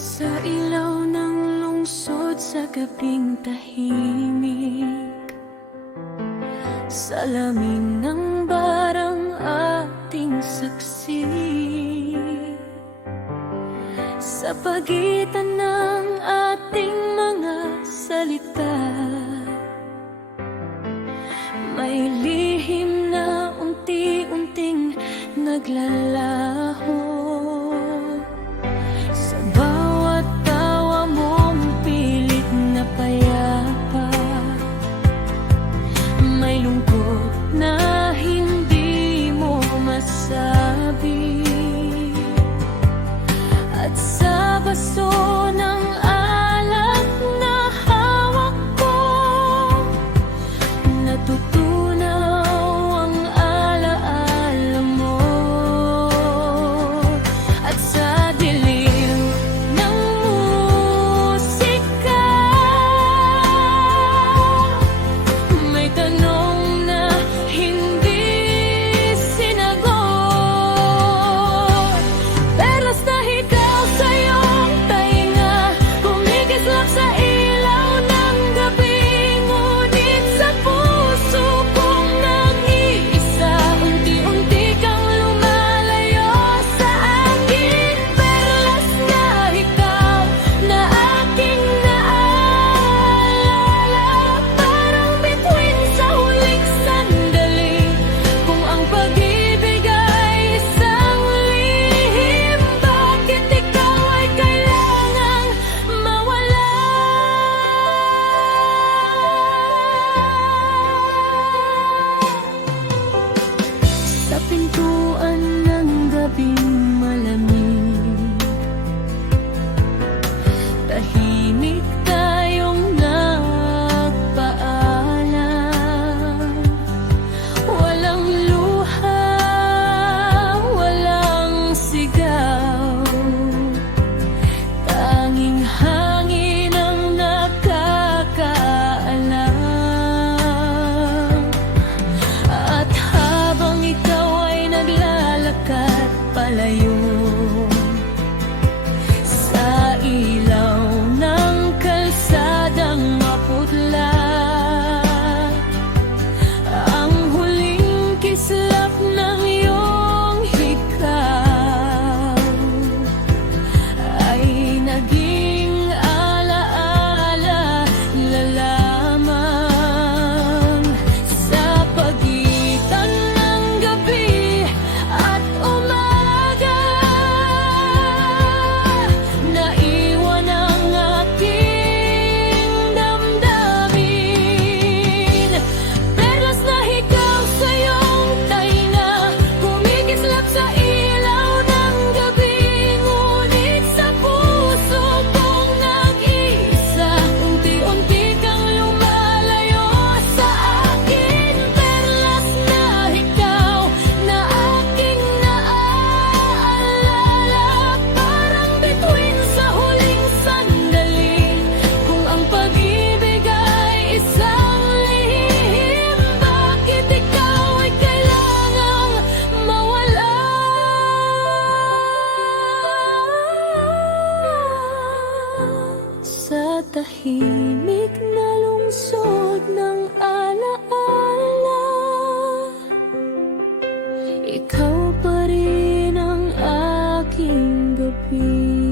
Sa ilaw ng lungsod sa gabing tahimik, sa lamig ng barang ating saksi, sa pagitan ng ating mga salita, may lihim na unti-unting naglalaho. Sa bawat tawa mong pilit na payapa, may lungkot na hindi mo masabi. At sa baso ng alak na hawak ko, natutunaw ang alaala mo. At sa dilim ng musika, may tanong na hindi sinagot. Perlas na hikaw sa iyong tainga, kumikislap sa ilaw ng gabi. Ngunit sa puso kong nag-iisa, unti-unti kang lumalayo sa akin. Perlas na ikaw na aking naalala, parang bituin sa huling sandali. Kung ang pag-ibig ay isang lihim, bakit ikaw ay kailangang mawala? Sa pintuan ng gabing malamig, tahimik tayong nagpaalam. Walang luha, walang sigaw, tanging hangin ang nakakaalam. At habang ikaw ay naglalakad palayo, sa ilaw ng kalsadang maputla, ang huling kislap ng iyong hikaw ay naging alaala na lamang. Sa pagitan ng gabi at umaga, naiwan ang aking damdamin. Perlas na hikaw sa iyong tainga, kumikislap sa ilaw ng gabi. Ngunit sa puso kong nag-iisa, unti-unti kang lumalayo sa akin. Perlas na ikaw na aking naaalala, parang bituin sa huling sandali. Kung ang pag-ibig ay isang lihim, bakit ikaw ay kailangang mawala? Sa tahimik na lungsod ng alaala, ikaw pa rin ang aking gabi.